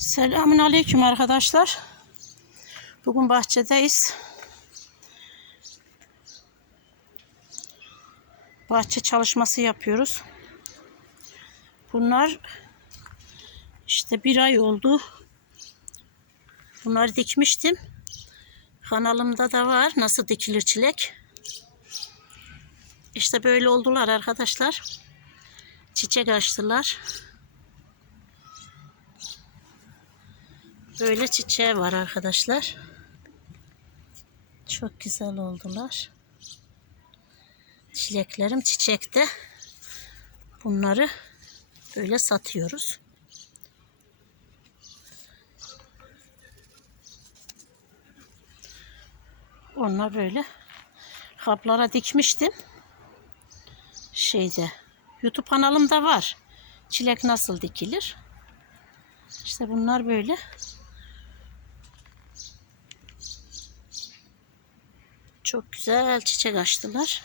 Selamun Aleyküm arkadaşlar. Bugün bahçedeyiz. Bahçe çalışması yapıyoruz. Bunlar işte bir ay oldu. Bunları dikmiştim. Kanalımda da var nasıl dikilir çilek. İşte böyle oldular arkadaşlar. Çiçek açtılar. Böyle çiçeği var arkadaşlar. Çok güzel oldular. Çileklerim çiçekte. Bunları böyle satıyoruz. Onlar böyle kaplara dikmiştim. Şeyde YouTube kanalımda var. Çilek nasıl dikilir? İşte bunlar böyle Çok güzel çiçek açtılar.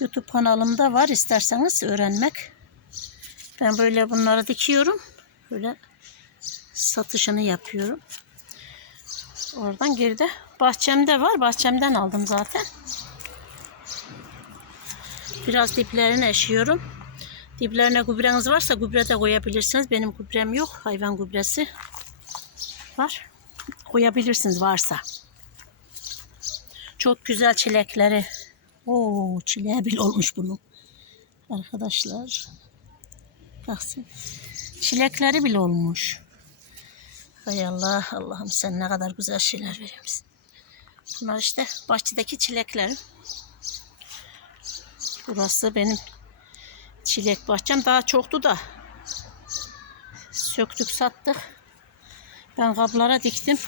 YouTube kanalımda var isterseniz öğrenmek. Ben böyle bunları dikiyorum. Böyle satışını yapıyorum. Oradan geride bahçemde var. Bahçemden aldım zaten. Biraz diplerini eşiyorum. Diplerine gübreniz varsa gübre de koyabilirsiniz. Benim gübrem yok. Hayvan gübresi var. Koyabilirsiniz varsa. Çok güzel çilekleri. Oo, çileğe bile olmuş bunun. Arkadaşlar. Baksın. Çilekleri bile olmuş. Hay Allah, Allah'ım sen ne kadar güzel şeyler veriyorsun. Bunlar işte bahçedeki çileklerim. Burası benim çilek bahçem. Daha çoktu da söktük sattık. Ben kaplara diktim.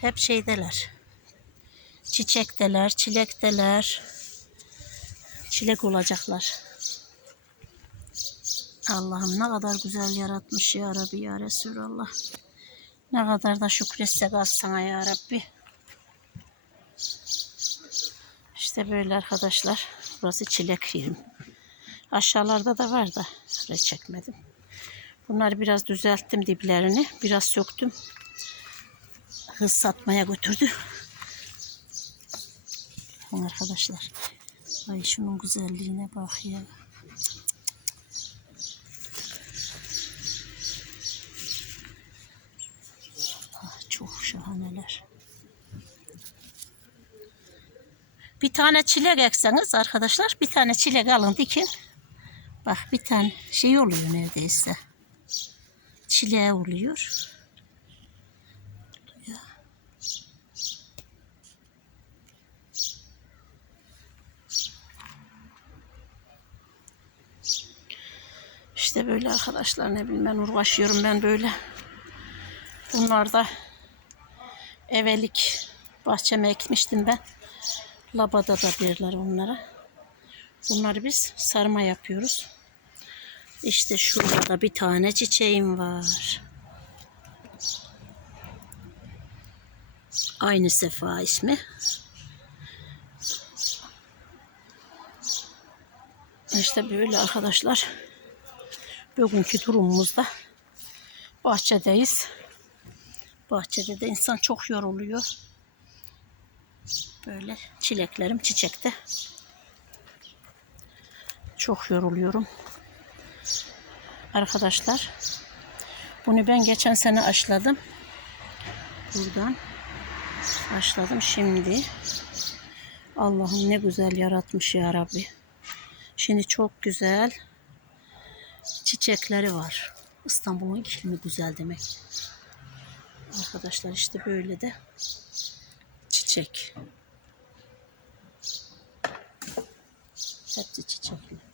Hep şeydeler. Çiçekteler, çilekteler. Çilek olacaklar. Allah'ım ne kadar güzel yaratmış ya Rabbi ya Resulallah. Ne kadar da şükretsek az sana ya Rabbi. İşte böyle arkadaşlar. Burası çilek yerim. Aşağılarda da var da re çekmedim. Bunları biraz düzelttim diplerini. Biraz söktüm. Hız satmaya götürdü. Arkadaşlar. Ay şunun güzelliğine bak ya. Ah, çok şahaneler. Bir tane çilek ekseniz arkadaşlar bir tane çilek alın dikin. Bak bir tane şey oluyor neredeyse. Çileğe oluyor. İşte böyle arkadaşlar ne bileyim ben uğraşıyorum ben böyle. Bunlar da evelik bahçeme ekmiştim ben. Labada da derler onlara. Bunları biz sarma yapıyoruz. İşte şurada da bir tane çiçeğim var. Aynı sefa ismi. İşte böyle arkadaşlar. Bugünkü durumumuzda bahçedeyiz. Bahçede de insan çok yoruluyor. Böyle çileklerim çiçekte. Çok yoruluyorum. Arkadaşlar bunu ben geçen sene aşladım. Buradan aşladım şimdi. Allah'ım ne güzel yaratmış ya Rabbi. Şimdi çok güzel çiçekleri var. İstanbul'un iklimi güzel demek. Arkadaşlar işte böyle de çiçek. Hepsi çiçekli.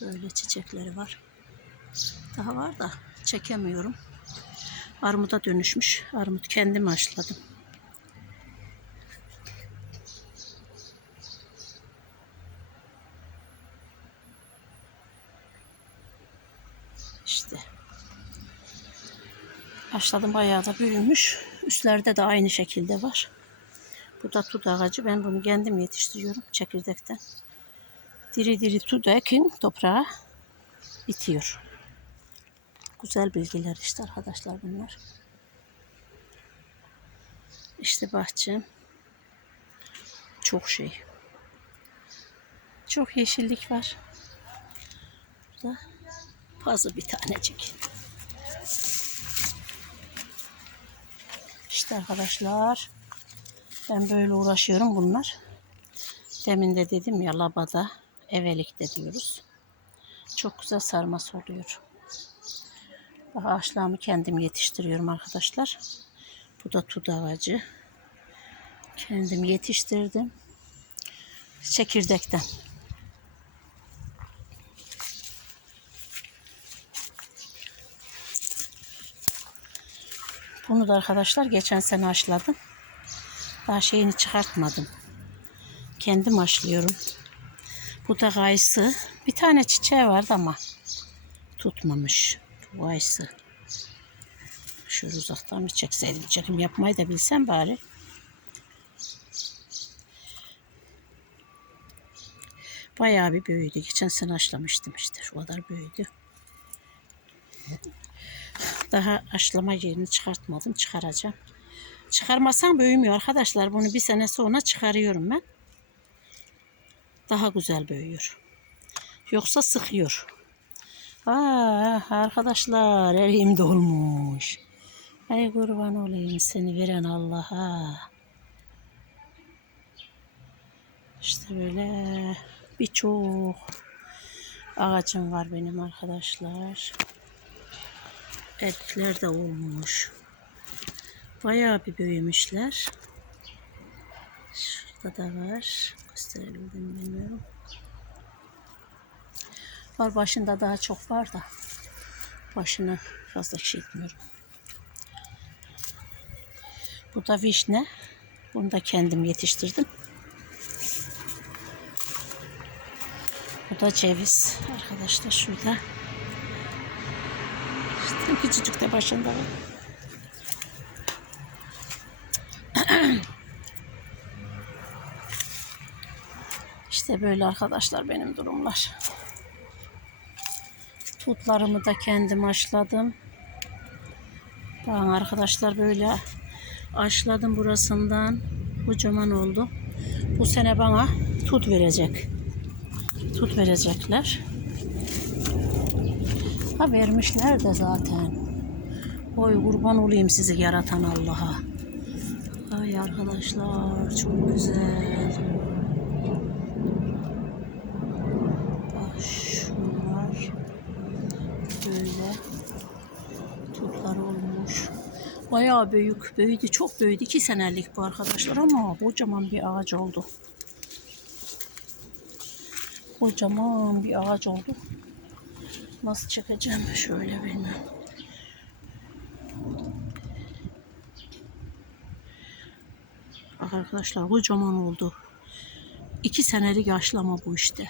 Böyle çiçekleri var. Daha var da çekemiyorum. Armuda dönüşmüş. Armut kendim haşladım. İşte. başladım. Bayağı da büyümüş. Üstlerde de aynı şekilde var. Bu da tut ağacı. Ben bunu kendim yetiştiriyorum çekirdekten. Diri diri tut ekin toprağa bitiyor. Güzel bilgiler işte arkadaşlar bunlar. İşte bahçem. Çok şey. Çok yeşillik var. Burada fazla bir tanecik. İşte arkadaşlar ben böyle uğraşıyorum bunlar. Demin de dedim ya labada evelikte diyoruz. Çok güzel sarması oluyor. Bak ağaçlarımı kendim yetiştiriyorum arkadaşlar. Bu da tut ağacı. Kendim yetiştirdim. Çekirdekten. Bunu da arkadaşlar geçen sene aşladım. Daha şeyini çıkartmadım. Kendim aşlıyorum. Bu da kayısı. Bir tane çiçeği vardı ama tutmamış. Bu kayısı. Şöyle uzaktan bir çekseydim. Çekim yapmayı da bilsem bari. Bayağı bir büyüdü. Geçen sene aşlamıştım işte. Şu kadar büyüdü. Daha aşlama yerini çıkartmadım. Çıkaracağım. Çıkarmasam büyümüyor arkadaşlar. Bunu bir sene sonra çıkarıyorum ben. Daha güzel büyüyor. Yoksa sıkıyor. Aa, arkadaşlar elim dolmuş. Ay kurban olayım seni veren Allah'a. İşte böyle birçok ağacım var benim arkadaşlar. Erkekler de olmuş. Bayağı bir büyümüşler. Şurada da var. Gösterebildim mi bilmiyorum. Var başında daha çok var da. Başını fazla şey etmiyorum. Bu da vişne. Bunu da kendim yetiştirdim. Bu da ceviz. Arkadaşlar şurada. İşte küçücük de başında var. İşte böyle arkadaşlar benim durumlar. Tutlarımı da kendim aşladım. Bakın arkadaşlar böyle aşladım burasından. Kocaman oldu. Bu sene bana tut verecek. Tut verecekler. Ha vermişler de zaten. Oy kurban olayım sizi yaratan Allah'a. Ay arkadaşlar çok güzel. Bak şunlar böyle tutlar olmuş. Bayağı büyük, büyüdü, çok büyüdü. İki senelik bu arkadaşlar ama kocaman bir ağaç oldu. Kocaman bir ağaç oldu. Nasıl çekeceğim şöyle bilmiyorum. Bak arkadaşlar kocaman oldu. İki senelik yaşlama bu işte.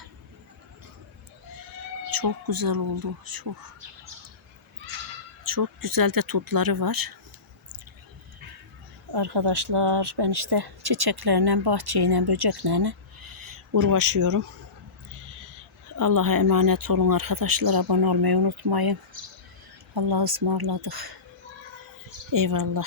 Çok güzel oldu. Çok. Çok güzel de tutları var. Arkadaşlar ben işte çiçeklerle, bahçeyle, böceklerle uğraşıyorum. Allah'a emanet olun arkadaşlar. Abone olmayı unutmayın. Allah'a ısmarladık. Eyvallah.